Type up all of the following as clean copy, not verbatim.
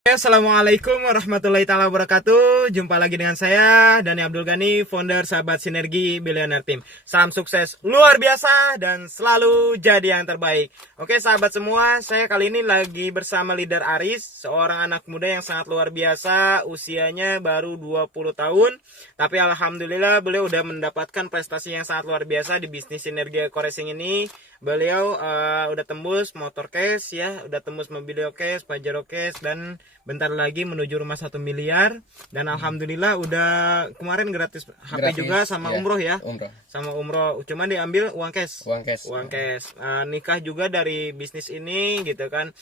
Assalamualaikum warahmatullahi taala wabarakatuh. Jumpa lagi dengan saya Dani Abdul Ghani, founder Sahabat Sinergi Billionaire Team. Salam sukses luar biasa dan selalu jadi yang terbaik. Oke sahabat semua, saya kali ini lagi bersama leader Aris, seorang anak muda yang sangat luar biasa. Usianya baru 20 tahun, tapi alhamdulillah beliau udah mendapatkan prestasi yang sangat luar biasa di bisnis sinergi eco racing ini. Beliau udah tembus motor case ya, udah tembus mobil case, Pajero case, dan bentar lagi menuju rumah 1 miliar. Dan alhamdulillah udah kemarin gratis HP juga sama ya, umroh ya. umroh. Sama umroh, cuman diambil uang cash. Uang cash. Nikah juga dari bisnis ini gitu kan.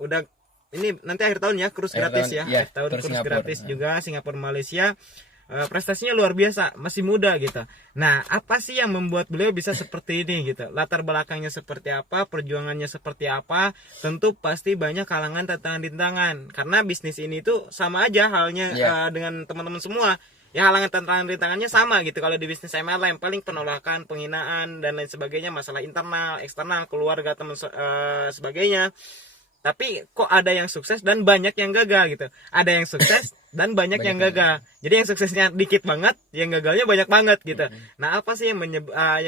Udah ini nanti akhir tahun ya, cruise gratis ya. Ya, Akhir tahun cruise Singapura. gratis juga Singapura Malaysia. Prestasinya luar biasa, masih muda gitu. Nah, apa sih yang membuat beliau bisa seperti ini gitu? Latar belakangnya seperti apa, perjuangannya seperti apa? Tentu pasti banyak kalangan tantangan-rintangan. Karena bisnis ini tuh sama aja halnya dengan teman-teman semua. Ya halangan tantangan rintangannya sama gitu. Kalau di bisnis MLM paling penolakan, penghinaan dan lain sebagainya, masalah internal, eksternal, keluarga, teman sebagainya. Tapi kok ada yang sukses dan banyak yang gagal gitu. Ada yang sukses dan banyak yang gagal. Jadi yang suksesnya dikit banget, yang gagalnya banyak banget gitu. Nah, apa sih yang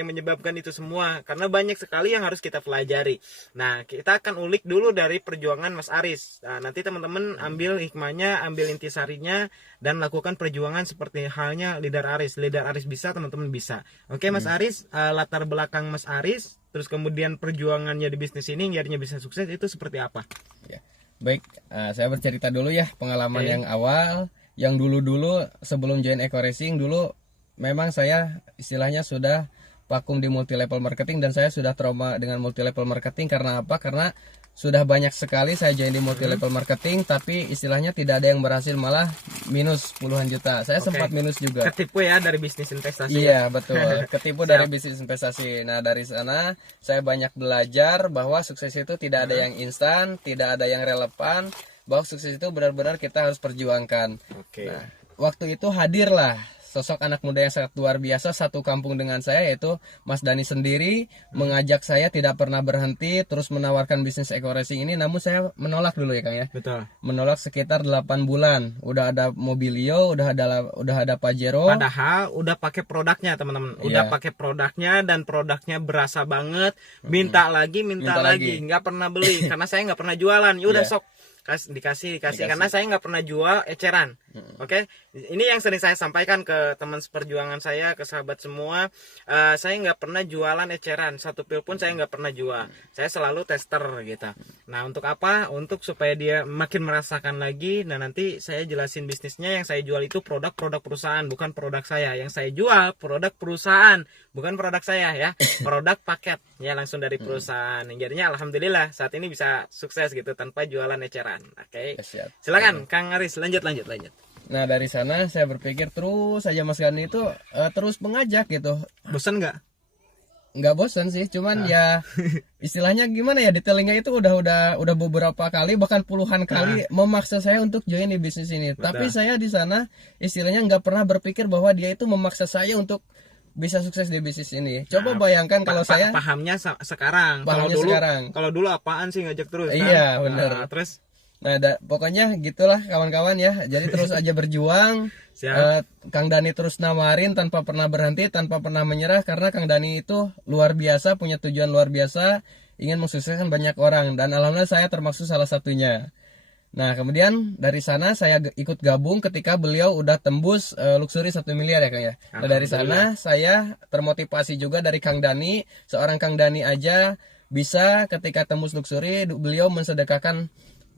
menyebabkan itu semua? Karena banyak sekali yang harus kita pelajari. Nah, kita akan ulik dulu dari perjuangan Mas Aris. Nah, nanti teman-teman ambil hikmahnya, ambil intisarinya, dan lakukan perjuangan seperti halnya leader Aris. Leader Aris bisa, teman-teman bisa. Oke, Mas Aris, latar belakang Mas Aris, terus kemudian perjuangannya di bisnis ini akhirnya bisa sukses itu seperti apa? Ya. Baik, saya bercerita dulu ya pengalaman yang awal, yang dulu sebelum join eco racing dulu memang saya istilahnya sudah vakum di multi level marketing dan saya sudah trauma dengan multi level marketing. Karena apa? Karena sudah banyak sekali saya join di multi level marketing, tapi istilahnya tidak ada yang berhasil, malah minus puluhan juta. Saya sempat minus juga. Ketipu ya dari bisnis investasi. Iya betul, ketipu dari bisnis investasi. Nah dari sana saya banyak belajar bahwa sukses itu tidak ada yang instan, tidak ada yang relevan, bahwa sukses itu benar-benar kita harus perjuangkan. Nah, waktu itu hadirlah sosok anak muda yang sangat luar biasa satu kampung dengan saya, yaitu Mas Dani sendiri, mengajak saya tidak pernah berhenti, terus menawarkan bisnis eco racing ini. Namun saya menolak dulu ya Kang ya. Betul. Menolak sekitar 8 bulan. Udah ada Mobilio, udah ada Pajero. Padahal udah pakai produknya teman-teman. Udah pakai produknya dan produknya berasa banget. Minta lagi. Nggak pernah beli karena saya nggak pernah jualan. Ya udah sok dikasih karena saya nggak pernah jual eceran. Oke, ini yang sering saya sampaikan ke teman seperjuangan saya, ke sahabat semua. Saya nggak pernah jualan eceran, satu pil pun saya nggak pernah jual. Saya selalu tester gitu. Nah, untuk apa? Untuk supaya dia makin merasakan lagi. Nah, nanti saya jelasin bisnisnya. Yang saya jual itu produk perusahaan, bukan produk saya. Yang saya jual produk perusahaan, bukan produk saya ya. Produk paket ya, langsung dari perusahaan. Jadinya alhamdulillah saat ini bisa sukses gitu tanpa jualan eceran. Oke. Silakan Kang Aris, lanjut. Nah dari sana saya berpikir terus saja Mas Gani itu terus mengajak gitu. Bosan nggak? Nggak bosan sih, cuman ya istilahnya gimana ya, detailingnya itu udah beberapa kali bahkan puluhan kali memaksa saya untuk join di bisnis ini. Tapi saya di sana istilahnya nggak pernah berpikir bahwa dia itu memaksa saya untuk bisa sukses di bisnis ini. Coba bayangkan kalau saya pahamnya sekarang. Kalau dulu apaan sih ngajak terus? Iya benar. Terus nah pokoknya gitulah kawan-kawan ya. Jadi terus aja berjuang. Kang Dani terus nawarin tanpa pernah berhenti, tanpa pernah menyerah, karena Kang Dani itu luar biasa, punya tujuan luar biasa, ingin mensukseskan banyak orang, dan alhamdulillah saya termasuk salah satunya. Nah kemudian dari sana saya ikut gabung ketika beliau udah tembus luxury 1 miliar ya Kang ya. Nah dari sana saya termotivasi juga dari Kang Dani. Seorang Kang Dani aja bisa ketika tembus luxury, beliau mensedekahkan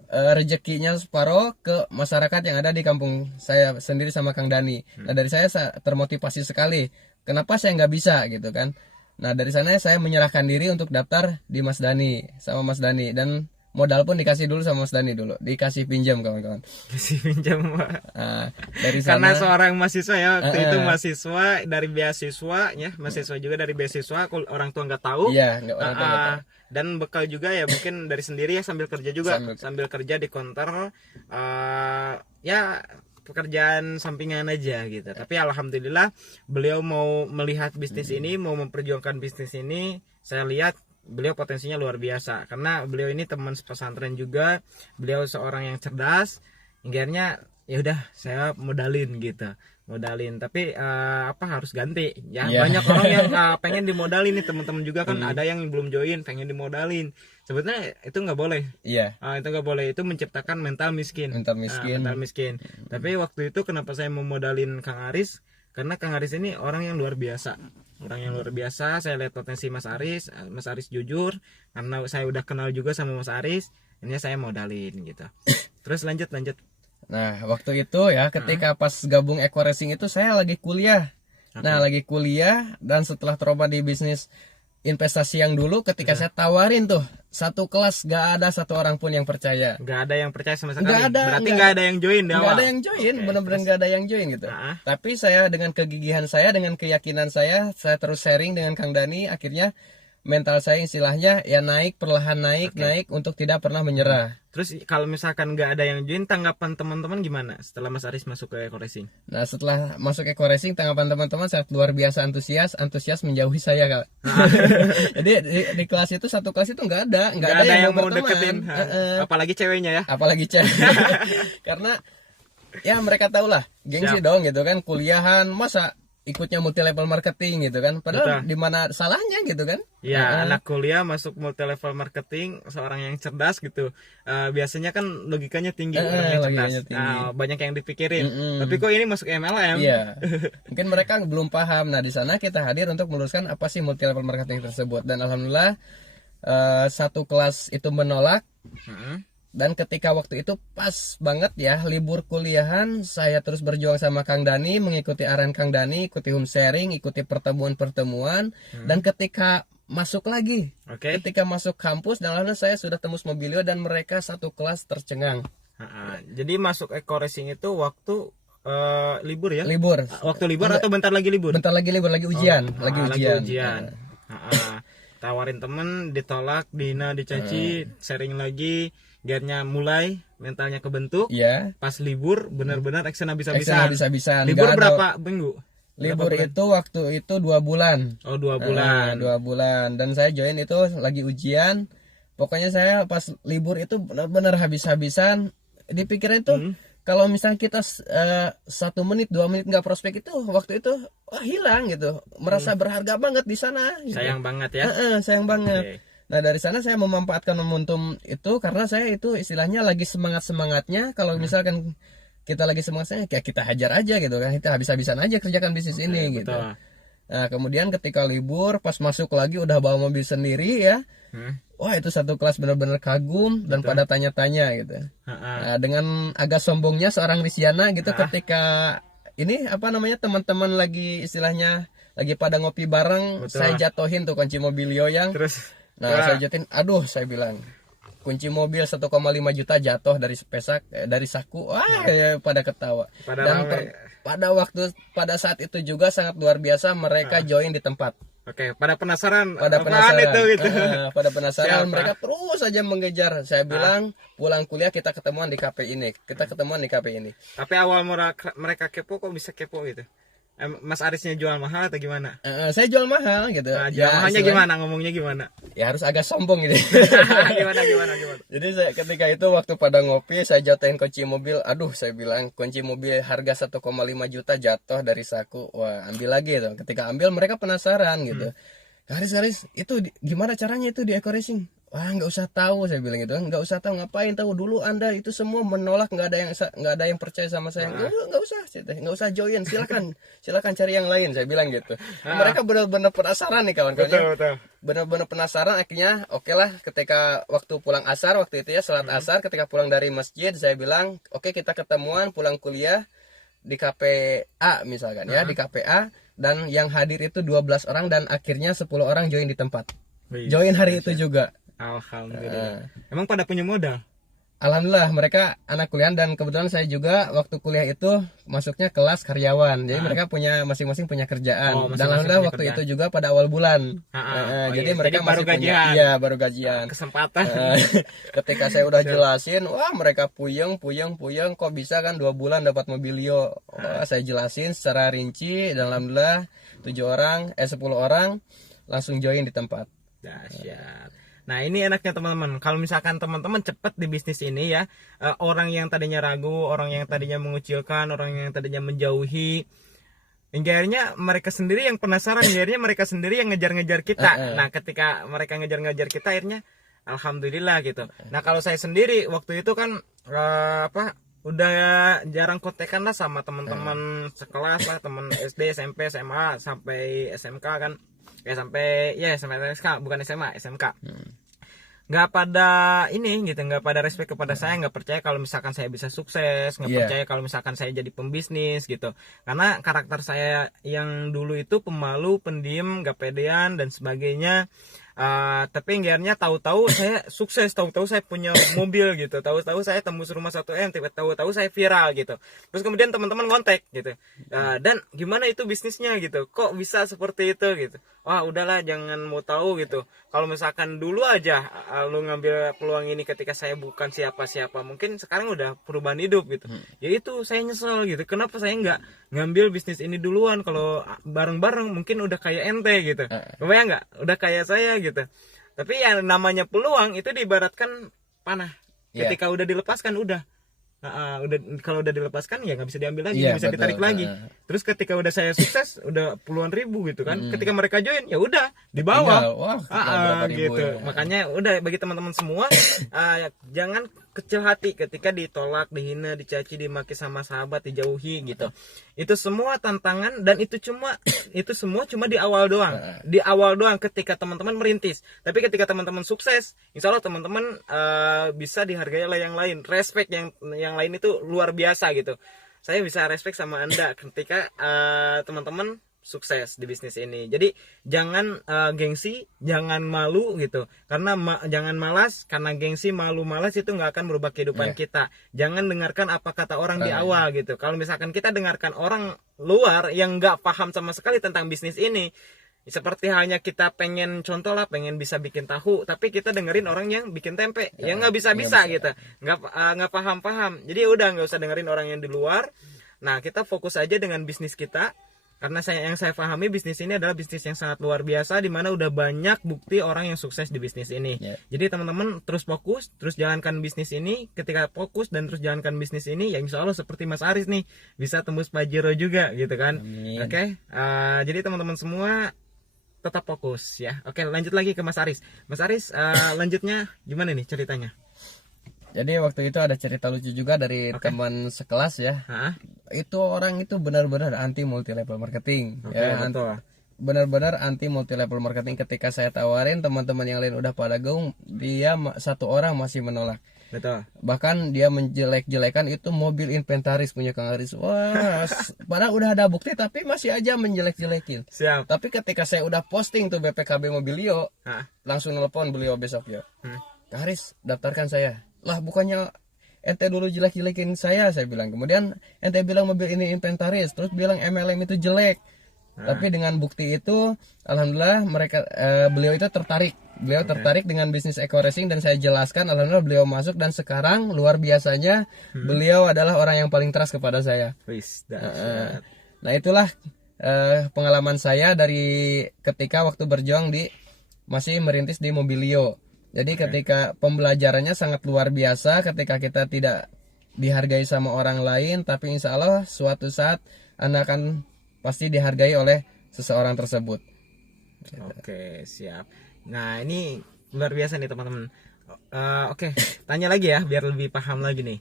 rezekinya separuh ke masyarakat yang ada di kampung saya sendiri sama Kang Dani. Nah dari saya termotivasi sekali. Kenapa saya nggak bisa gitu kan? Nah dari sana saya menyerahkan diri untuk daftar di Mas Dani sama Mas Dani, dan modal pun dikasih dulu sama Mas Dani dulu, dikasih pinjam kawan-kawan. Kasih pinjam. Nah, dari sana, karena seorang mahasiswa ya waktu itu mahasiswa dari beasiswa ya, mahasiswa juga dari beasiswa, orang tua nggak tahu. Iya, orang tua nggak tahu. Dan bekal juga ya mungkin dari sendiri ya, sambil kerja juga, sambil kerja di konter, ya pekerjaan sampingan aja gitu. Tapi alhamdulillah beliau mau melihat bisnis ini, mau memperjuangkan bisnis ini. Saya lihat beliau potensinya luar biasa karena beliau ini teman pesantren juga, beliau seorang yang cerdas. Akhirnya ya udah saya modalin gitu, tapi harus ganti ya. Banyak orang yang pengen dimodalin nih, teman-teman juga kan ada yang belum join pengen dimodalin. Sebetulnya itu nggak boleh. Itu nggak boleh, itu menciptakan mental miskin. Mental miskin. Tapi waktu itu kenapa saya memodalin Kang Aris, karena Kang Aris ini orang yang luar biasa. Saya lihat potensi Mas Aris jujur, karena saya udah kenal juga sama Mas Aris, ini saya modalin gitu. Terus lanjut. Nah, waktu itu ya ketika pas gabung Eco Racing itu saya lagi kuliah. Nah, lagi kuliah dan setelah terobos di bisnis investasi yang dulu, ketika saya tawarin tuh satu kelas, gak ada satu orang pun yang percaya. Gak ada yang percaya sama sekali. Berarti gak ada yang join di awal. Gak ada yang join, bener-bener gak ada yang join gitu. Tapi saya dengan kegigihan saya, dengan keyakinan saya terus sharing dengan Kang Dani, akhirnya mental saya istilahnya ya naik, perlahan naik untuk tidak pernah menyerah. Terus kalau misalkan nggak ada yang join, tanggapan teman-teman gimana setelah Mas Aris masuk ke Eco Racing? Nah, setelah masuk Eco Racing, tanggapan teman-teman sangat luar biasa antusias menjauhi saya, Kak. Jadi di kelas itu, satu kelas itu nggak ada yang mau deketin. Apalagi ceweknya ya. Apalagi cewek. Karena ya mereka tahu lah, gengsi dong gitu kan, kuliahan masa ikutnya multi level marketing gitu kan, padahal di mana salahnya gitu kan. Ya, anak kuliah masuk multi level marketing, seorang yang cerdas gitu, biasanya kan logikanya tinggi, orangnya cerdas, banyak yang dipikirin. Tapi kok ini masuk MLM? Iya. Mungkin mereka belum paham. Nah, di sana kita hadir untuk meluruskan apa sih multi level marketing tersebut, dan alhamdulillah satu kelas itu menolak. Dan ketika waktu itu pas banget ya libur kuliahan, saya terus berjuang sama Kang Dani, mengikuti arahan Kang Dani, ikuti home sharing, ikuti pertemuan-pertemuan. Dan ketika masuk lagi, ketika masuk kampus, dan alhamdulillah saya sudah tembus mobilio dan mereka satu kelas tercengang. Jadi masuk Eco Racing itu waktu libur ya? Libur. Waktu libur atau bentar lagi libur? Bentar lagi libur, lagi ujian. Lagi ujian. Tawarin temen, ditolak, dihina, dicaci, sharing lagi. Akhirnya mulai mentalnya kebentuk. Pas libur benar-benar action habis-habisan. Libur berapa minggu? Libur itu waktu itu 2 bulan. 2 bulan. 2 bulan. Dan saya join itu lagi ujian. Pokoknya saya pas libur itu benar-benar habis-habisan. Dipikirin tuh kalau misalnya kita 1 menit 2 menit nggak prospek itu, waktu itu hilang gitu. Merasa berharga banget di sana. Sayang banget ya. Sayang banget. Nah, dari sana saya memanfaatkan momentum itu, karena saya itu istilahnya lagi semangatnya. Kalau misalkan kita lagi semangatnya, ya kita hajar aja gitu kan, kita habis-habisan aja kerjakan bisnis ini gitu. Nah, kemudian ketika libur, pas masuk lagi udah bawa mobil sendiri ya. Wah, itu satu kelas benar-benar kagum dan pada tanya-tanya gitu. Nah, dengan agak sombongnya seorang Risiana gitu, ketika ini teman-teman lagi istilahnya lagi pada ngopi bareng, saya jatuhin tuh kunci mobilio yang saya jatuhin, saya bilang kunci mobil 1,5 juta jatuh dari dari saku. Pada ketawa. Dan pada saat itu juga sangat luar biasa, mereka join di tempat. Pada penasaran. Pada penasaran. Siapa? Mereka terus saja mengejar. Saya bilang pulang kuliah kita ketemuan di kafe ini. Tapi awal mereka kepo, kok bisa kepo gitu? Mas Arisnya jual mahal atau gimana? Saya jual mahal gitu. Jual mahalnya gimana? Ngomongnya gimana? Ya harus agak sombong gitu. Gimana? Jadi saya ketika itu waktu pada ngopi, saya jatuhin kunci mobil. Saya bilang kunci mobil harga 1,5 juta jatuh dari saku. Wah, ambil lagi tuh. Ketika ambil mereka penasaran gitu. Haris, itu gimana caranya itu di Eco Racing? Wah, nggak usah tahu, saya bilang gitu. Nggak usah tahu, ngapain tahu, dulu Anda itu semua menolak, nggak ada yang percaya sama saya. Nggak usah join, silakan cari yang lain, saya bilang gitu. Mereka benar-benar penasaran nih kawan-kawan. Betul. Benar-benar penasaran. Akhirnya oke lah, ketika waktu pulang asar waktu itu ya, salat asar, ketika pulang dari masjid, saya bilang oke, kita ketemuan pulang kuliah di KPA misalkan ya, di KPA, dan yang hadir itu 12 orang dan akhirnya 10 orang join di tempat. Join hari itu juga. Alhamdulillah. Emang pada punya modal? Alhamdulillah, mereka anak kuliah, dan kebetulan saya juga waktu kuliah itu masuknya kelas karyawan. Jadi mereka masing-masing punya kerjaan. Dan alhamdulillah waktu itu juga pada awal bulan. Jadi mereka baru gajian. Baru gajian. Kesempatan. Ketika saya udah jelasin, wah mereka puyeng, kok bisa kan 2 bulan dapat mobilio. Saya jelasin secara rinci, dan alhamdulillah 10 orang langsung join di tempat. Dahsyat. Nah, ini enaknya teman-teman. Kalau misalkan teman-teman cepat di bisnis ini ya, orang yang tadinya ragu, orang yang tadinya mengucilkan, orang yang tadinya menjauhi, hingga akhirnya mereka sendiri yang penasaran, akhirnya mereka sendiri yang ngejar-ngejar kita. Nah, ketika mereka ngejar-ngejar kita, akhirnya alhamdulillah gitu. Nah, kalau saya sendiri waktu itu kan udah jarang kontekan lah sama teman-teman sekelas lah, teman SD, SMP, SMA sampai SMK kan. Sampai SMK, bukan SMA, SMK. Nggak pada ini gitu, nggak pada respect kepada saya, nggak percaya kalau misalkan saya bisa sukses, nggak percaya kalau misalkan saya jadi pembisnis gitu. Karena karakter saya yang dulu itu pemalu, pendiam, nggak pedean dan sebagainya. Tapi akhirnya tahu-tahu saya sukses, tahu-tahu saya punya mobil gitu, tahu-tahu saya tembus rumah 1M, tahu-tahu saya viral gitu. Terus kemudian teman-teman kontak gitu, dan gimana itu bisnisnya gitu, kok bisa seperti itu gitu. Wah udahlah, jangan mau tahu gitu. Kalau misalkan dulu aja lu ngambil peluang ini ketika saya bukan siapa-siapa, mungkin sekarang udah perubahan hidup gitu. Ya itu saya nyesel gitu, kenapa saya nggak ngambil bisnis ini duluan, kalau bareng-bareng mungkin udah kayak ente gitu. Kebayang nggak, udah kayak saya gitu. Tapi yang namanya peluang itu diibaratkan panah, ketika udah dilepaskan udah kalau udah dilepaskan ya nggak bisa diambil lagi, nggak bisa ditarik lagi. Terus ketika udah saya sukses, udah puluhan ribu gitu kan, ketika mereka join ya udah di bawah. Gitu. Makanya udah bagi teman-teman semua, jangan kecil hati ketika ditolak, dihina, dicaci, dimaki sama sahabat, dijauhi gitu. Itu semua tantangan, dan itu semua cuma di awal doang. Di awal doang ketika teman-teman merintis. Tapi ketika teman-teman sukses, insya Allah teman-teman bisa dihargai oleh yang lain. Respect yang lain itu luar biasa gitu. Saya bisa respect sama Anda ketika teman-teman sukses di bisnis ini. Jadi jangan gengsi, jangan malu gitu. Karena jangan malas, karena gengsi, malu, malas itu nggak akan merubah kehidupan kita. Jangan dengarkan apa kata orang di awal gitu. Kalau misalkan kita dengarkan orang luar yang nggak paham sama sekali tentang bisnis ini, seperti halnya kita pengen contoh lah, pengen bisa bikin tahu, tapi kita dengerin orang yang bikin tempe, yang nggak bisa gitu, nggak paham. Jadi udah nggak usah dengerin orang yang di luar. Nah, kita fokus aja dengan bisnis kita. Karena yang saya pahami, bisnis ini adalah bisnis yang sangat luar biasa, di mana udah banyak bukti orang yang sukses di bisnis ini. Jadi teman-teman terus fokus, terus jalankan bisnis ini. Ketika fokus dan terus jalankan bisnis ini, ya insya Allah seperti Mas Aris nih, bisa tembus Pajero juga gitu kan. Oke. Jadi teman-teman semua tetap fokus ya. Oke, lanjut lagi ke Mas Aris. Mas Aris, lanjutnya gimana nih ceritanya? Jadi waktu itu ada cerita lucu juga dari teman sekelas ya. Itu orang itu benar-benar anti multi level marketing. Benar-benar anti multi level marketing. Ketika saya tawarin, teman-teman yang lain udah pada gaung, dia satu orang masih menolak. Betul. Bahkan dia menjelek-jelekan itu mobil inventaris punya Kang Aris. Wah, padahal udah ada bukti tapi masih aja menjelek-jelekin. Siap. Tapi ketika saya udah posting tuh BPKB Mobilio, langsung nelpon beliau besok ya. Kang Aris, daftarkan saya. Lah bukannya ente dulu jelek-jelekin saya bilang. Kemudian ente bilang mobil ini inventaris, terus bilang MLM itu jelek. Tapi dengan bukti itu, alhamdulillah beliau itu tertarik. Beliau tertarik dengan bisnis Eco Racing, dan saya jelaskan, alhamdulillah beliau masuk, dan sekarang luar biasanya beliau adalah orang yang paling trust kepada saya. Nah itulah pengalaman saya dari ketika waktu berjuang masih merintis di Mobilio. Jadi ketika pembelajarannya sangat luar biasa, ketika kita tidak dihargai sama orang lain, tapi insya Allah suatu saat Anda akan pasti dihargai oleh seseorang tersebut. Oke, siap. Nah ini luar biasa nih teman-teman. Oke, tanya lagi ya biar lebih paham lagi nih.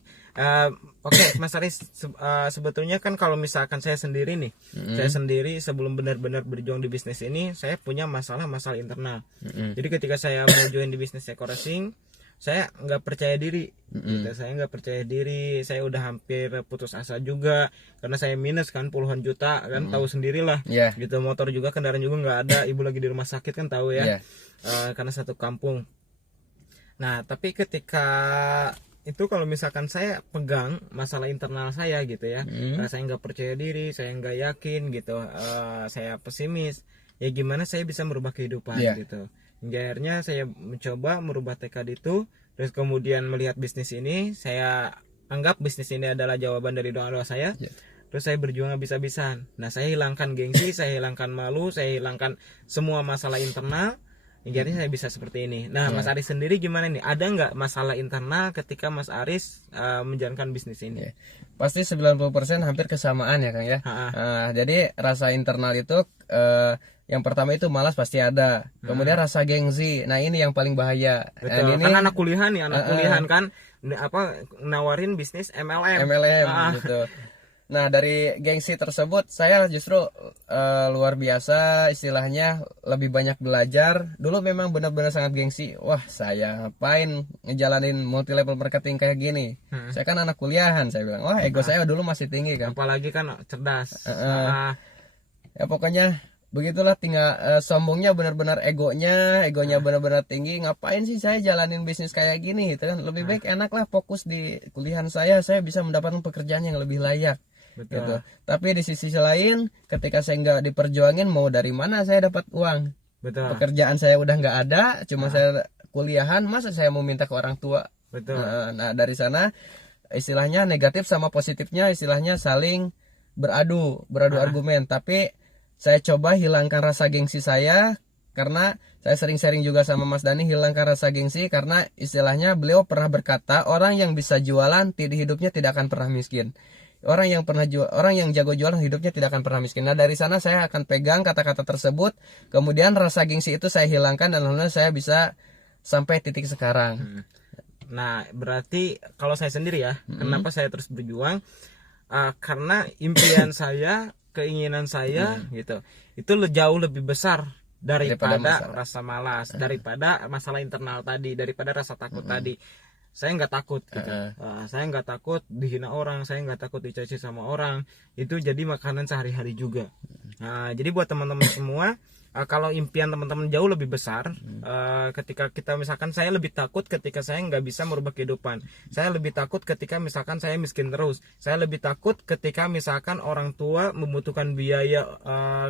Oke, Mas Aris, sebetulnya kan kalau misalkan saya sendiri nih, saya sendiri sebelum benar-benar berjuang di bisnis ini, saya punya masalah internal. Jadi ketika saya mau join di bisnis Eco Racing, saya nggak percaya diri, gitu. Saya udah hampir putus asa juga, karena saya minus kan puluhan juta kan, tahu sendirilah, gitu. Motor juga, kendaraan juga nggak ada, ibu lagi di rumah sakit kan tahu ya, karena satu kampung. Nah tapi ketika itu kalau misalkan saya pegang masalah internal saya gitu ya, saya nggak percaya diri, saya nggak yakin gitu, saya pesimis, ya gimana saya bisa merubah kehidupan gitu. Hingga akhirnya saya mencoba merubah tekad itu, terus kemudian melihat bisnis ini, saya anggap bisnis ini adalah jawaban dari doa-doa saya. Terus saya berjuang habis-habisan. Nah saya hilangkan gengsi, saya hilangkan malu, saya hilangkan semua masalah internal. Jadi saya bisa seperti ini. Nah, Mas Aris sendiri gimana nih? Ada nggak masalah internal ketika Mas Aris menjalankan bisnis ini? Pasti 90% hampir kesamaan ya Kang ya. Jadi rasa internal itu yang pertama itu malas pasti ada. Kemudian rasa gengsi. Nah, ini yang paling bahaya. Betul. Ini kan anak kuliahan nih, kuliahan kan nawarin bisnis MLM gitu. Nah, dari gengsi tersebut saya justru luar biasa, istilahnya lebih banyak belajar. Dulu memang benar-benar sangat gengsi. Wah, saya ngapain ngejalanin multi level marketing kayak gini? Saya kan anak kuliahan, saya bilang. Wah, ego saya dulu masih tinggi kan. Apalagi kan cerdas. Ya pokoknya begitulah, tinggal sombongnya benar-benar egonya benar-benar tinggi. Ngapain sih saya jalanin bisnis kayak gini gitu kan? Lebih baik enak lah fokus di kuliahan saya bisa mendapatkan pekerjaan yang lebih layak. Betul. Gitu. Tapi di sisi lain, ketika saya nggak diperjuangin, mau dari mana saya dapat uang? Betul. Pekerjaan saya udah nggak ada, cuma saya kuliahan, masa saya mau minta ke orang tua? Betul. Nah dari sana istilahnya negatif sama positifnya istilahnya saling beradu argumen. Tapi saya coba hilangkan rasa gengsi saya, karena saya sering sharing juga sama Mas Dani, hilangkan rasa gengsi karena istilahnya beliau pernah berkata, orang yang bisa jualan di hidupnya tidak akan pernah miskin. Orang yang jago jualan hidupnya tidak akan pernah miskin. Nah, dari sana saya akan pegang kata-kata tersebut, kemudian rasa gengsi itu saya hilangkan, dan alhamdulillah saya bisa sampai titik sekarang. Nah, berarti kalau saya sendiri ya, kenapa saya terus berjuang? Karena impian saya, keinginan saya gitu, itu jauh lebih besar daripada rasa malas, daripada masalah internal tadi, daripada rasa takut tadi. Saya nggak takut gitu. Saya nggak takut dihina orang, saya nggak takut dicaci sama orang. Itu jadi makanan sehari-hari juga. Jadi buat teman-teman semua, kalau impian teman-teman jauh lebih besar, ketika kita misalkan, saya lebih takut ketika saya nggak bisa merubah kehidupan. Saya lebih takut ketika misalkan saya miskin terus. Saya lebih takut ketika misalkan orang tua membutuhkan biaya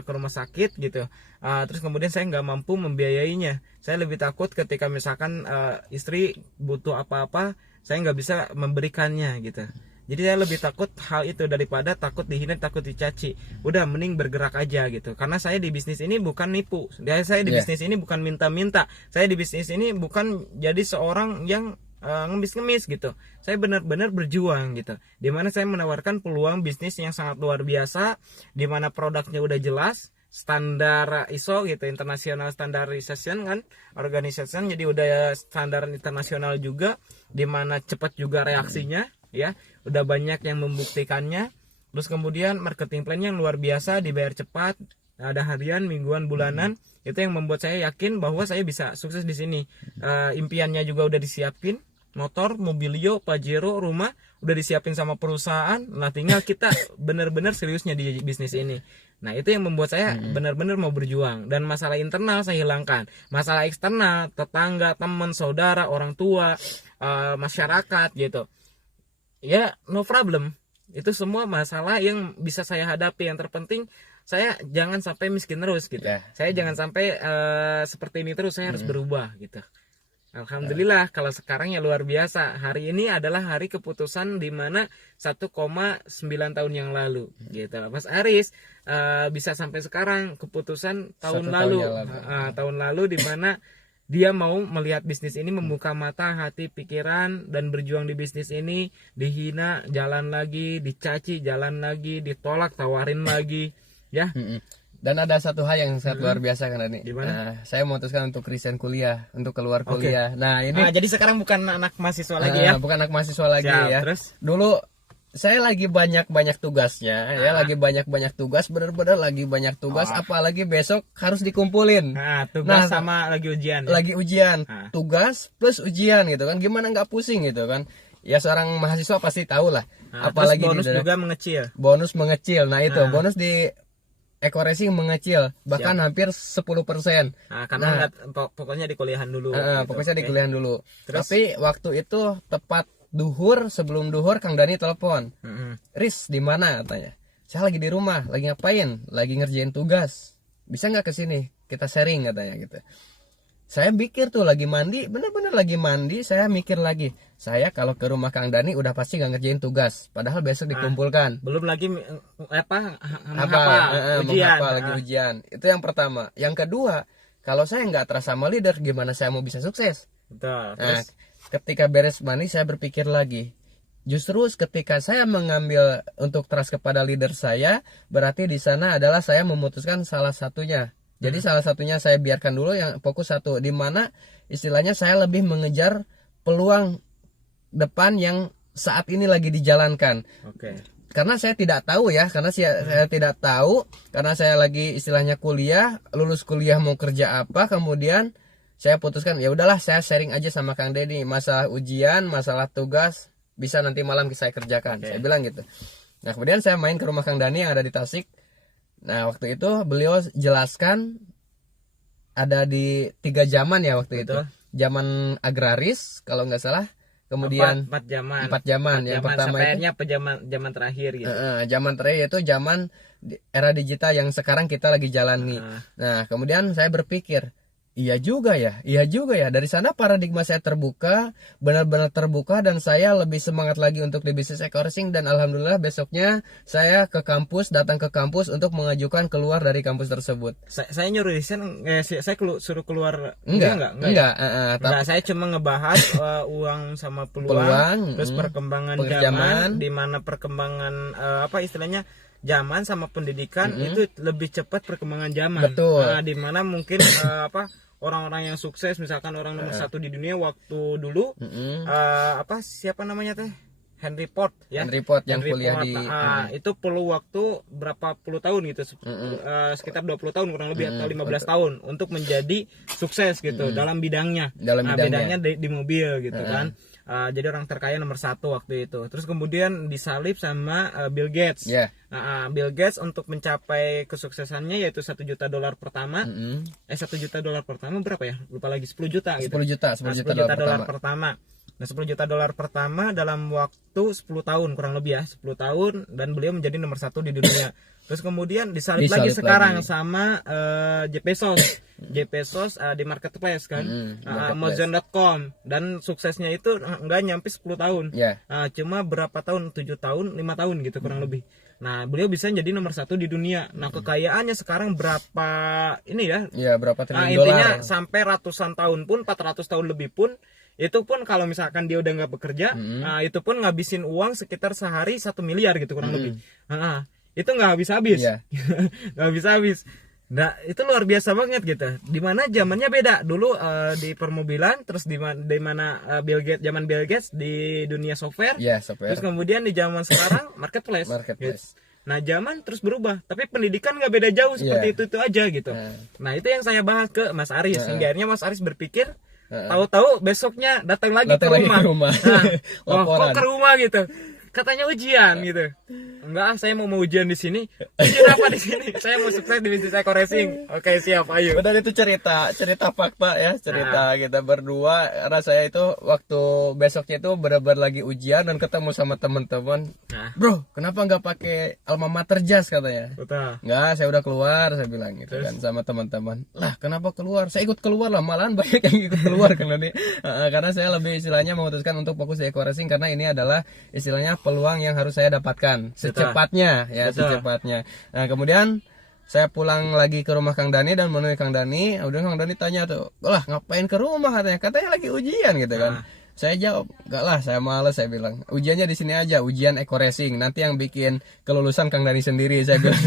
ke rumah sakit gitu. Terus kemudian saya nggak mampu membiayainya. Saya lebih takut ketika misalkan istri butuh apa-apa, saya nggak bisa memberikannya gitu. Jadi saya lebih takut hal itu daripada takut dihina, takut dicaci. Udah mending bergerak aja gitu. Karena saya di bisnis ini bukan nipu. Saya di bisnis ini bukan minta-minta. Saya di bisnis ini bukan jadi seorang yang ngemis-ngemis gitu. Saya benar-benar berjuang gitu. Dimana saya menawarkan peluang bisnis yang sangat luar biasa, dimana produknya udah jelas, standar ISO gitu, International Standardization kan, organization, jadi udah standar internasional juga, dimana cepat juga reaksinya ya, udah banyak yang membuktikannya. Terus kemudian marketing plan-nya yang luar biasa, dibayar cepat, ada harian, mingguan, bulanan. Itu yang membuat saya yakin bahwa saya bisa sukses di sini. Impiannya juga udah disiapin, motor, mobilio, Pajero, rumah udah disiapin sama perusahaan. Nah, tinggal kita benar-benar seriusnya di bisnis ini. Nah, itu yang membuat saya benar-benar mau berjuang. Dan masalah internal saya hilangkan. Masalah eksternal, tetangga, teman, saudara, orang tua, masyarakat gitu, ya no problem. Itu semua masalah yang bisa saya hadapi. Yang terpenting saya jangan sampai miskin terus gitu. Saya jangan sampai seperti ini terus. Saya harus berubah gitu. Alhamdulillah kalau sekarang ya luar biasa. Hari ini adalah hari keputusan, di mana 1,9 tahun yang lalu gitu. Mas Aris bisa sampai sekarang, keputusan tahun lalu. Tahun lalu di mana dia mau melihat bisnis ini, membuka mata, hati, pikiran, dan berjuang di bisnis ini. Dihina, jalan lagi, dicaci, jalan lagi, ditolak, tawarin lagi ya. Dan ada satu hal yang sangat luar biasa kan ini. Saya memutuskan untuk resign kuliah, untuk keluar kuliah. Nah, ini jadi sekarang bukan anak mahasiswa lagi ya. Bukan anak mahasiswa lagi. Siap, ya. Terus? Dulu saya lagi banyak tugasnya, ya, lagi banyak tugas, benar-benar lagi banyak tugas, apalagi besok harus dikumpulin. Tugas sama lagi ujian. Ya? Lagi ujian, tugas plus ujian gitu kan, gimana nggak pusing gitu kan? Ya seorang mahasiswa pasti tahu lah. Apalagi bonus juga mengecil. Bonus mengecil, nah itu bonus di Eko Racing mengecil, bahkan hampir 10%. Karena pokoknya di kuliahan dulu. Pokoknya di kuliahan dulu. Tapi waktu itu tepat duhur, sebelum duhur Kang Dani telepon. Riz, di mana katanya? Saya lagi di rumah, lagi ngapain? Lagi ngerjain tugas. Bisa nggak kesini? Kita sharing katanya gitu. Saya pikir tuh lagi mandi, bener-bener lagi mandi, saya mikir lagi, saya kalau ke rumah Kang Dani udah pasti nggak ngerjain tugas, padahal besok dikumpulkan. Belum lagi menghafal lagi ujian. Itu yang pertama. Yang kedua, kalau saya nggak trust sama leader, gimana saya mau bisa sukses? Betul. Nah, ketika beres money saya berpikir lagi. Justru ketika saya mengambil untuk trust kepada leader saya, berarti di sana adalah saya memutuskan salah satunya. Jadi salah satunya saya biarkan dulu, yang fokus satu, di mana istilahnya saya lebih mengejar peluang depan yang saat ini lagi dijalankan. Oke. Karena saya tidak tahu ya, karena saya tidak tahu, karena saya lagi istilahnya kuliah, lulus kuliah mau kerja apa, kemudian saya putuskan ya udahlah saya sharing aja sama Kang Deddy, masalah ujian, masalah tugas bisa nanti malam saya kerjakan. Saya bilang gitu. Nah, kemudian saya main ke rumah Kang Dani yang ada di Tasik. Nah, waktu itu beliau jelaskan ada di 3 zaman ya waktu itu. Zaman agraris kalau nggak salah. Kemudian 4 zaman. 4 zaman. Yang pertama itu zaman terakhir gitu. Zaman terakhir itu zaman era digital yang sekarang kita lagi jalani. Nah, kemudian saya berpikir, iya juga ya. Dari sana paradigma saya terbuka, benar-benar terbuka, dan saya lebih semangat lagi untuk di bisnis eco-racing. Dan alhamdulillah besoknya saya datang ke kampus untuk mengajukan keluar dari kampus tersebut. Saya nyuruh desain, saya suruh keluar. Enggak. Saya cuma ngebahas uang sama peluang, terus perkembangan zaman, di mana perkembangan istilahnya zaman sama pendidikan itu lebih cepat perkembangan zaman. Betul. Di mana mungkin orang-orang yang sukses, misalkan orang nomor 1 di dunia waktu dulu, siapa namanya teh, Henry Ford ya. Henry Ford yang kuliah di itu perlu waktu berapa puluh tahun gitu, sekitar 20 tahun kurang lebih, atau 15 tahun untuk menjadi sukses gitu dalam bidangnya. Bidangnya di mobil gitu kan. Jadi orang terkaya nomor 1 waktu itu. Terus kemudian disalib sama Bill Gates. Bill Gates untuk mencapai kesuksesannya yaitu $1 juta pertama. $1 juta pertama berapa ya? Lupa lagi, 10 juta gitu. 10 juta dolar pertama. Nah, $10 juta pertama dalam waktu 10 tahun kurang lebih ya, 10 tahun, dan beliau menjadi nomor 1 di dunia. Terus kemudian disalib lagi sekarang sama Jeff Bezos di marketplace kan, Amazon.com, dan suksesnya itu nggak nyampe 10 tahun. Cuma berapa tahun, 7 tahun, 5 tahun gitu kurang lebih. Nah, beliau bisa jadi nomor 1 di dunia. Nah, kekayaannya sekarang berapa ini ya? Berapa triliun dolar. Intinya sampai ratusan tahun pun, 400 tahun lebih pun, itu pun kalau misalkan dia udah nggak bekerja, itu pun ngabisin uang sekitar sehari 1 miliar gitu kurang lebih. Itu nggak habis-habis. Nggak habis-habis. Nah, itu luar biasa banget gitu. Dimana zamannya beda. Dulu di permobilan, terus di mana zaman Bill Gates di dunia software. Terus kemudian di zaman sekarang marketplace. Gitu. Nah, zaman terus berubah, tapi pendidikan nggak beda jauh, seperti itu aja gitu. Nah, itu yang saya bahas ke Mas Aris. Hingga akhirnya Mas Aris berpikir, tahu-tahu besoknya datang lagi ke rumah. Nah, kok ke rumah gitu? Katanya ujian gitu. Enggak, saya mau ujian di sini. Ujian apa di sini? Saya mau sukses di bisnis eco-racing. Oke, siap, ayo. Benar, itu cerita fakta ya, cerita kita berdua. Karena saya itu waktu besoknya itu benar-benar lagi ujian dan ketemu sama teman-teman. Bro, kenapa nggak pakai alma mater jas katanya? Betul. Nggak, saya udah keluar, saya bilang gitu kan sama teman-teman. Lah, kenapa keluar? Saya ikut keluar lah, malahan banyak yang ikut keluar kan nanti. Karena saya lebih istilahnya memutuskan untuk fokus di eco-racing, karena ini adalah istilahnya peluang yang harus saya dapatkan secepatnya ya. Secepatnya. Nah, kemudian saya pulang lagi ke rumah Kang Dani dan menemui Kang Dani. Udah Kang Dani tanya tuh, lah ngapain ke rumah katanya lagi ujian gitu kan. Saya jawab, enggak lah, saya malas, saya bilang. Ujiannya di sini aja, ujian eco-racing. Nanti yang bikin kelulusan Kang Dani sendiri, saya bilang.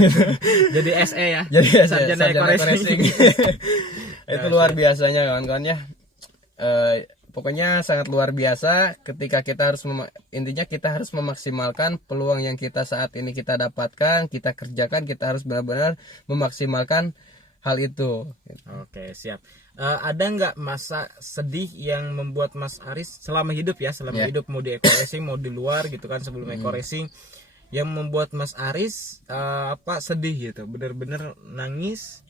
Jadi SE ya. Jadi sarjana eco-racing. Itu luar biasanya kawan-kawan ya. Pokoknya sangat luar biasa ketika kita harus intinya kita harus memaksimalkan peluang yang kita saat ini kita dapatkan, kita kerjakan, kita harus benar-benar memaksimalkan hal itu. Oke, siap. Ada nggak masa sedih yang membuat Mas Aris selama hidup ya, hidup mau di eco-racing mau di luar gitu kan, sebelum eco-racing, yang membuat Mas Aris sedih gitu, benar-benar nangis,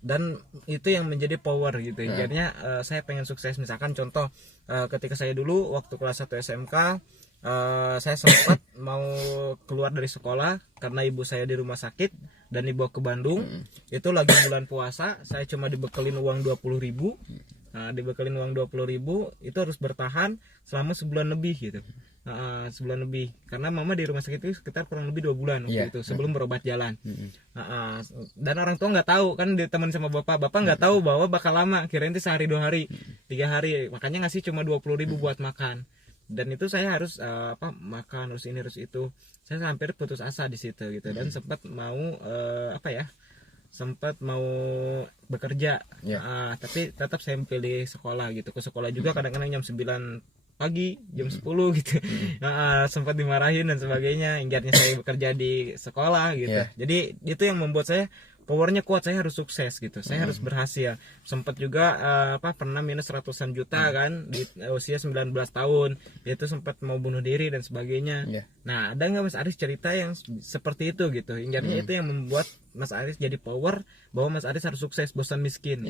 dan itu yang menjadi power gitu. Jadinya saya pengen sukses. Misalkan contoh, ketika saya dulu waktu kelas 1 SMK, saya sempat mau keluar dari sekolah karena ibu saya di rumah sakit dan dibawa ke Bandung. Itu lagi bulan puasa, saya cuma dibekelin uang 20.000. Nah, dibekelin uang 20.000 itu harus bertahan selama sebulan lebih gitu. sebulan lebih, karena mama di rumah sakit itu sekitar kurang lebih 2 bulan waktu itu sebelum berobat jalan. Dan orang tua nggak tahu kan, ditemenin sama bapak nggak tahu bahwa bakal lama, kirain itu sehari 2 hari 3 hari, makanya ngasih cuma 20.000 buat makan. Dan itu saya harus makan, harus ini harus itu, saya hampir putus asa di situ gitu. Dan sempat mau sempat mau bekerja, tapi tetap saya pilih sekolah gitu. Ke sekolah juga kadang-kadang jam 9 pagi, jam 10 gitu. Sempat dimarahin dan sebagainya, ingatnya saya bekerja di sekolah gitu. Jadi itu yang membuat saya powernya kuat, saya harus sukses gitu, saya harus berhasil. Sempat juga pernah minus ratusan juta kan di usia 19 tahun, itu sempat mau bunuh diri dan sebagainya. Nah, ada nggak Mas Aris cerita yang seperti itu gitu? Ingatnya itu yang membuat Mas Aris jadi power bahwa Mas Aris harus sukses, bosan miskin.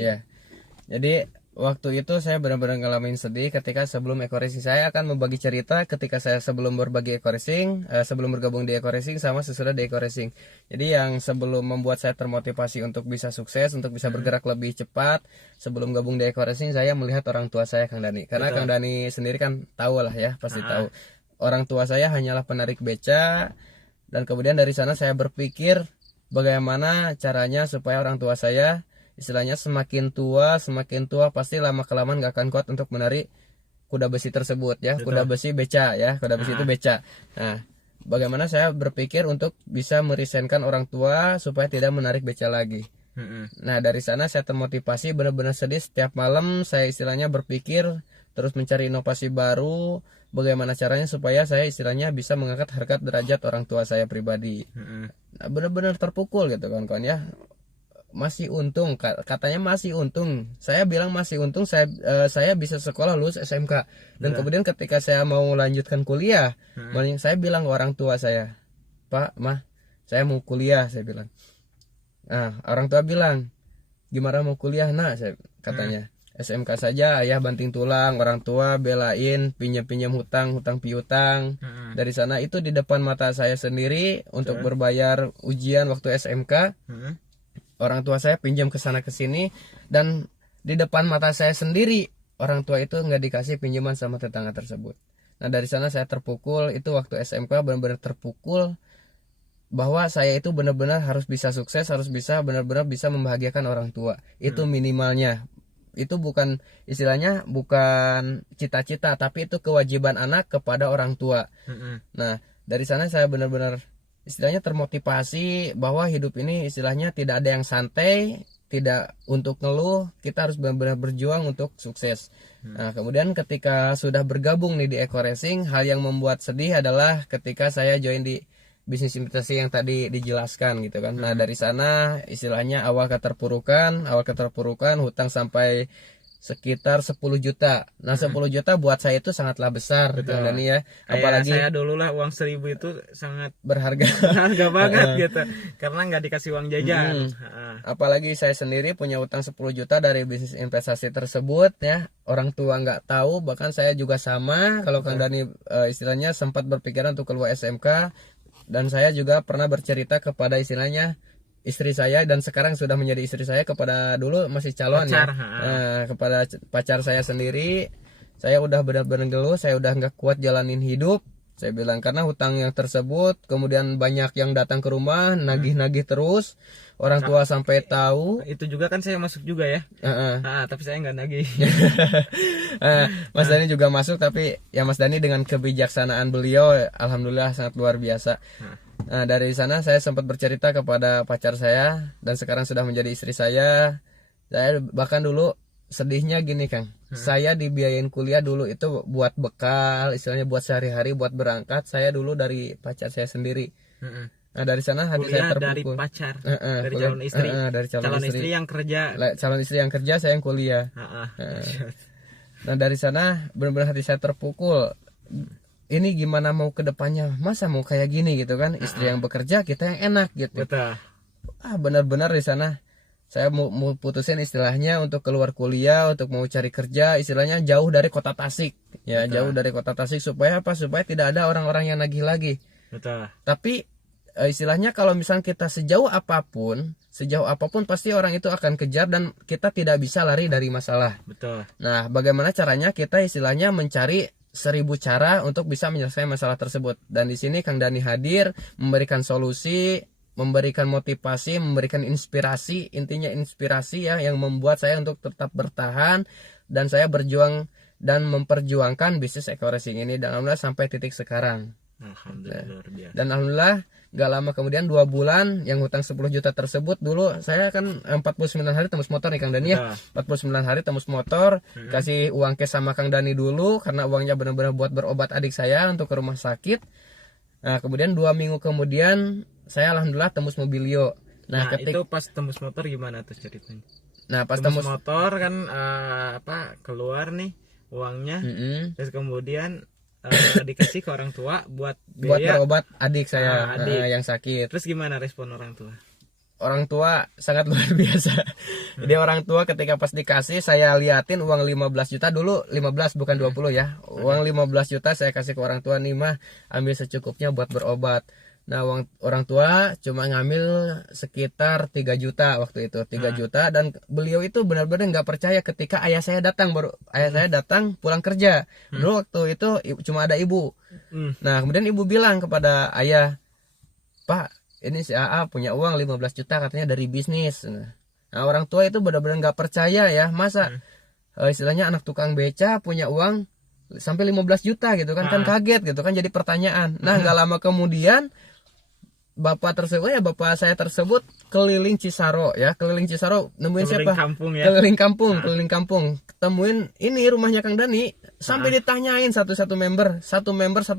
Jadi waktu itu saya benar-benar ngalamin sedih ketika sebelum Eko Racing. Saya akan membagi cerita ketika saya sebelum berbagi Eko Racing, sebelum bergabung di Eko Racing sama sesudah di Eko Racing. Jadi yang sebelum membuat saya termotivasi untuk bisa sukses, untuk bisa bergerak lebih cepat, sebelum gabung di Eko Racing saya melihat orang tua saya, Kang Dani. Karena Kang Dani sendiri kan tahu lah ya, pasti tahu. Orang tua saya hanyalah penarik beca, dan kemudian dari sana saya berpikir bagaimana caranya supaya orang tua saya istilahnya semakin tua pasti lama kelamaan gak akan kuat untuk menarik kuda besi tersebut ya. Kuda besi beca ya, kuda besi itu beca. Nah, bagaimana saya berpikir untuk bisa merisenkan orang tua supaya tidak menarik beca lagi. Nah, dari sana saya termotivasi, benar-benar sedih setiap malam saya istilahnya berpikir terus mencari inovasi baru, bagaimana caranya supaya saya istilahnya bisa mengangkat harkat derajat orang tua saya pribadi. Nah, benar-benar terpukul gitu kan ya. Masih untung, katanya masih untung, saya bilang masih untung saya bisa sekolah lulus SMK. Dan kemudian ketika saya mau melanjutkan kuliah, saya bilang ke orang tua saya, Pak, Mah, saya mau kuliah, saya bilang. Nah, orang tua bilang, gimana mau kuliah nak, saya katanya. SMK saja, ayah banting tulang, orang tua belain pinjam hutang piutang. Dari sana itu di depan mata saya sendiri untuk berbayar ujian waktu SMK. Orang tua saya pinjam ke sana ke sini, dan di depan mata saya sendiri orang tua itu nggak dikasih pinjaman sama tetangga tersebut. Nah, dari sana saya terpukul, itu waktu SMK benar-benar terpukul bahwa saya itu benar-benar harus bisa sukses, harus bisa benar-benar bisa membahagiakan orang tua. Itu minimalnya. Itu bukan istilahnya bukan cita-cita, tapi itu kewajiban anak kepada orang tua. Nah, dari sana saya benar-benar istilahnya termotivasi bahwa hidup ini istilahnya tidak ada yang santai, tidak untuk ngeluh, kita harus benar-benar berjuang untuk sukses. Nah, kemudian ketika sudah bergabung nih di Eko Racing, hal yang membuat sedih adalah ketika saya join di bisnis investasi yang tadi dijelaskan gitu kan. Nah, dari sana istilahnya awal keterpurukan, hutang sampai sekitar 10 juta. Nah, 10 juta buat saya itu sangatlah besar, Kang Dani ya. Apalagi saya dulu lah uang 1.000 itu sangat berharga banget gitu. Karena nggak dikasih uang jajan. Apalagi saya sendiri punya utang 10 juta dari bisnis investasi tersebut ya. Orang tua nggak tahu, bahkan saya juga sama. Kalau Kang Dani istilahnya sempat berpikiran untuk keluar SMK, dan saya juga pernah bercerita kepada istilahnya istri saya, dan sekarang sudah menjadi istri saya, kepada dulu masih calon pacar, ya. Kepada pacar saya sendiri, saya udah benar-benar geluh, saya udah nggak kuat jalanin hidup, saya bilang, karena hutang yang tersebut, kemudian banyak yang datang ke rumah nagih-nagih terus, orang tua sampai tahu. Itu juga kan saya masuk juga ya. Tapi saya nggak nagih. Mas Dani juga masuk, tapi ya Mas Dani dengan kebijaksanaan beliau alhamdulillah sangat luar biasa. Nah, dari sana saya sempat bercerita kepada pacar saya, dan sekarang sudah menjadi istri saya. Saya bahkan dulu sedihnya gini, Kang. Saya dibiayain kuliah dulu itu buat bekal, istilahnya buat sehari-hari, buat berangkat. Saya dulu dari pacar saya sendiri. Nah, dari sana hati saya terpukul. Dari pacar, dari calon istri. Dari calon istri yang kerja. Calon istri yang kerja, saya yang kuliah. Nah, dari sana benar-benar hati saya terpukul. Ini gimana mau ke depannya, masa mau kayak gini gitu kan, istri yang bekerja, kita yang enak gitu. Betul. Benar-benar di sana saya mau putusin istilahnya untuk keluar kuliah, untuk mau cari kerja, istilahnya jauh dari kota Tasik ya. Betul. Jauh dari kota Tasik supaya apa? Supaya tidak ada orang-orang yang nagih lagi. Betul. Tapi istilahnya kalau misalnya kita sejauh apapun pasti orang itu akan kejar, dan kita tidak bisa lari dari masalah. Betul. Nah, bagaimana caranya kita istilahnya mencari 1000 cara untuk bisa menyelesaikan masalah tersebut. Dan di sini Kang Dani hadir memberikan solusi, memberikan motivasi, memberikan inspirasi, intinya inspirasi ya yang membuat saya untuk tetap bertahan dan saya berjuang dan memperjuangkan bisnis eco racing ini dan alhamdulillah sampai titik sekarang. Alhamdulillah. Dan alhamdulillah gak lama kemudian 2 bulan yang hutang 10 juta tersebut, dulu saya kan 49 hari tembus motor nih Kang Dani ya. 49 hari tembus motor, kasih uang cash sama Kang Dani dulu karena uangnya benar-benar buat berobat adik saya untuk ke rumah sakit. Nah kemudian 2 minggu kemudian saya alhamdulillah tembus mobilio. Nah itu pas tembus motor gimana tuh ceritanya? Nah pas tembus motor kan keluar nih uangnya, terus kemudian dikasih ke orang tua buat biaya berobat adik saya yang sakit. Terus gimana respon orang tua? Orang tua sangat luar biasa. Jadi orang tua ketika pas dikasih, saya liatin uang 15 juta dulu, 15 bukan 20 ya. Uang 15 juta saya kasih ke orang tua, nih mah ambil secukupnya buat berobat. Nah orang tua cuma ngambil sekitar 3 juta waktu itu, 3 juta. Dan beliau itu benar-benar nggak percaya ketika ayah saya datang, ayah saya datang pulang kerja. Dulu waktu itu cuma ada ibu. Nah kemudian ibu bilang kepada ayah, Pak ini si AA punya uang 15 juta katanya dari bisnis. Nah orang tua itu benar-benar nggak percaya ya, masa istilahnya anak tukang beca punya uang sampai 15 juta gitu kan, kan kaget gitu kan, jadi pertanyaan. Nah nggak lama kemudian bapak saya tersebut keliling Cisaro ya, keliling Cisaro nemuin siapa? Kampung ya. Keliling kampung, ketemuin ini rumahnya Kang Dani, sampai ditanyain satu member satu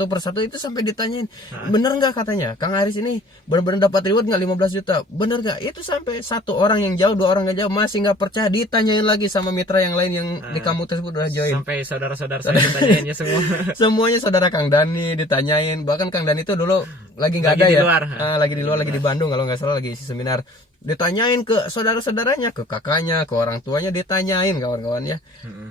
persatu itu sampai ditanyain, bener nggak katanya Kang Aris ini benar-benar dapat reward nggak 15 juta, bener nggak? Itu sampai 1 orang yang jauh, 2 orang yang jauh masih nggak percaya, ditanyain lagi sama mitra yang lain yang di kampung tersebut udah join. Sampai saudara-saudara saya ditanyainnya semua. Semuanya saudara Kang Dani ditanyain, bahkan Kang Dani itu dulu lagi nggak ada ya. Lagi di luar, lagi di Bandung kalau nggak salah, lagi isi seminar. Ditanyain ke saudara-saudaranya, ke kakaknya, ke orang tuanya, ditanyain kawan-kawannya.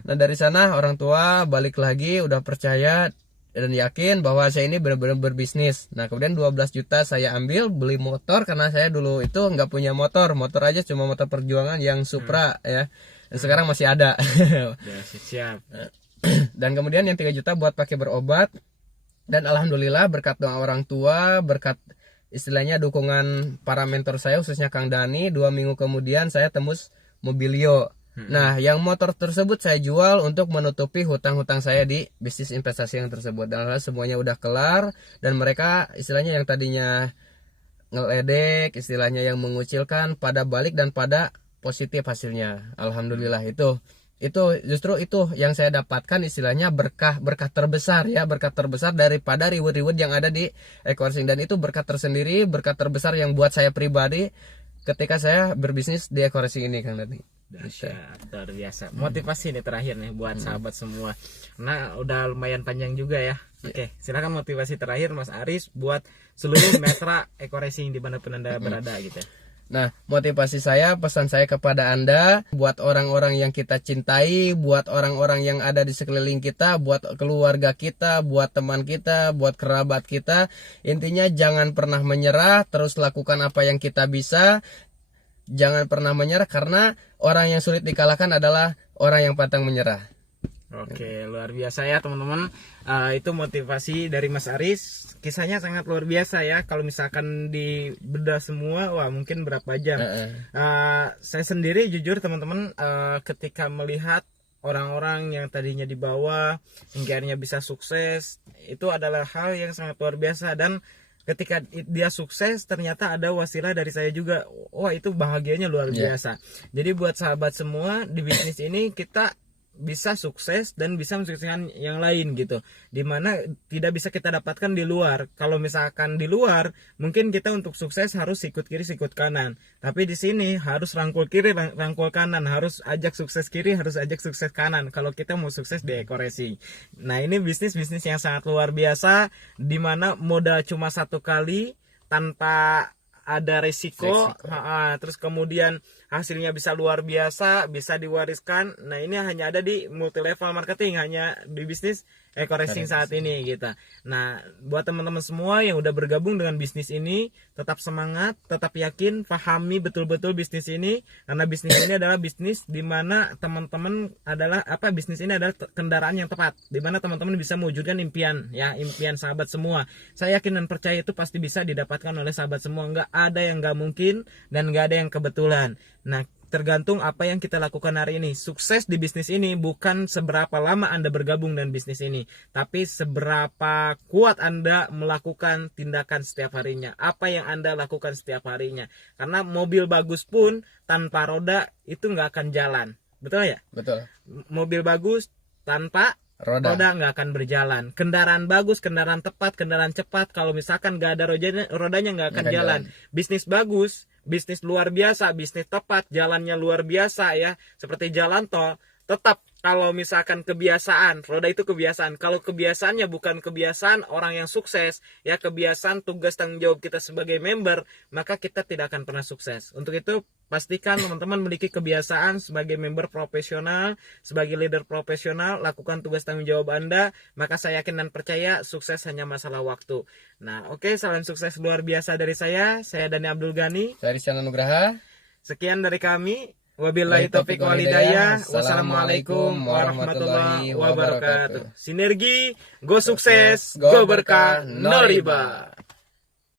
Nah dari sana orang tua balik lagi udah percaya dan yakin bahwa saya ini benar-benar berbisnis. Nah kemudian 12 juta saya ambil beli motor, karena saya dulu itu nggak punya motor aja cuma motor perjuangan yang Supra ya. Dan sekarang masih ada. Siap. Dan kemudian yang 3 juta buat pakai berobat. Dan alhamdulillah berkat doa orang tua, berkat istilahnya dukungan para mentor saya khususnya Kang Dani, 2 minggu kemudian saya tembus mobilio. Nah yang motor tersebut saya jual untuk menutupi hutang-hutang saya di bisnis investasi yang tersebut. Dan semuanya udah kelar, dan mereka istilahnya yang tadinya ngeledek, istilahnya yang mengucilkan, pada balik dan pada positif hasilnya. Alhamdulillah itu justru itu yang saya dapatkan, istilahnya berkah terbesar ya, berkah terbesar daripada reward yang ada di eco racing. Dan itu berkah tersendiri, berkah terbesar yang buat saya pribadi ketika saya berbisnis di eco racing ini Kang Dani. Dahsyat, luar biasa. Motivasi nih terakhir nih buat sahabat semua. Nah udah lumayan panjang juga ya. Oke, silakan motivasi terakhir Mas Aris buat seluruh mitra eco racing di mana pun Anda berada gitu. Nah, motivasi saya, pesan saya kepada Anda, buat orang-orang yang kita cintai, buat orang-orang yang ada di sekeliling kita, buat keluarga kita, buat teman kita, buat kerabat kita, intinya jangan pernah menyerah, terus lakukan apa yang kita bisa. Jangan pernah menyerah, karena orang yang sulit dikalahkan adalah orang yang pantang menyerah. Oke, luar biasa ya teman-teman. Itu motivasi dari Mas Aris. Kisahnya sangat luar biasa ya. Kalau misalkan dibedah semua, wah mungkin berapa jam. Saya sendiri jujur teman-teman, ketika melihat orang-orang yang tadinya di bawah hingga akhirnya bisa sukses, itu adalah hal yang sangat luar biasa. Dan ketika dia sukses, ternyata ada wasilah dari saya juga. Wah itu bahagianya luar biasa. Jadi buat sahabat semua, di bisnis ini kita bisa sukses dan bisa mensukseskan yang lain gitu, dimana tidak bisa kita dapatkan di luar. Kalau misalkan di luar mungkin kita untuk sukses harus sikut kiri sikut kanan, tapi di sini harus rangkul kiri rangkul kanan, harus ajak sukses kiri harus ajak sukses kanan kalau kita mau sukses di eco racing. Nah ini bisnis yang sangat luar biasa, dimana modal cuma 1 kali tanpa ada resiko. Terus kemudian hasilnya bisa luar biasa, bisa diwariskan. Nah ini hanya ada di multi level marketing, hanya di bisnis Eco-Racing saat ini gitu. Nah, buat teman-teman semua yang udah bergabung dengan bisnis ini, tetap semangat, tetap yakin, pahami betul-betul bisnis ini, karena bisnis ini adalah bisnis di mana teman-teman adalah bisnis ini adalah kendaraan yang tepat, di mana teman-teman bisa mewujudkan impian sahabat semua. Saya yakin dan percaya itu pasti bisa didapatkan oleh sahabat semua. Nggak ada yang nggak mungkin dan nggak ada yang kebetulan. Nah, tergantung apa yang kita lakukan hari ini. Sukses di bisnis ini bukan seberapa lama Anda bergabung dengan bisnis ini, tapi seberapa kuat Anda melakukan tindakan setiap harinya. Apa yang Anda lakukan setiap harinya. Karena mobil bagus pun tanpa roda itu nggak akan jalan. Betul ya? Betul. Mobil bagus tanpa roda nggak akan berjalan. Kendaraan bagus, kendaraan tepat, kendaraan cepat, kalau misalkan nggak ada rodanya nggak akan jalan. Bisnis bagus, bisnis luar biasa, bisnis tepat, jalannya luar biasa ya, seperti jalan tol, tetap kalau misalkan kebiasaan, roda itu kebiasaan. Kalau kebiasaannya bukan kebiasaan orang yang sukses, ya kebiasaan tugas tanggung jawab kita sebagai member, maka kita tidak akan pernah sukses. Untuk itu pastikan teman-teman memiliki kebiasaan sebagai member profesional, sebagai leader profesional, lakukan tugas tanggung jawab Anda, maka saya yakin dan percaya sukses hanya masalah waktu. Nah, oke, salam sukses luar biasa dari saya Dani Abdul Ghani. Saya Rizky Nugraha. Sekian dari kami. Wabillahi taufiq wal hidayah. Wassalamualaikum warahmatullahi wabarakatuh. Sinergi, go sukses, go berkah, no riba.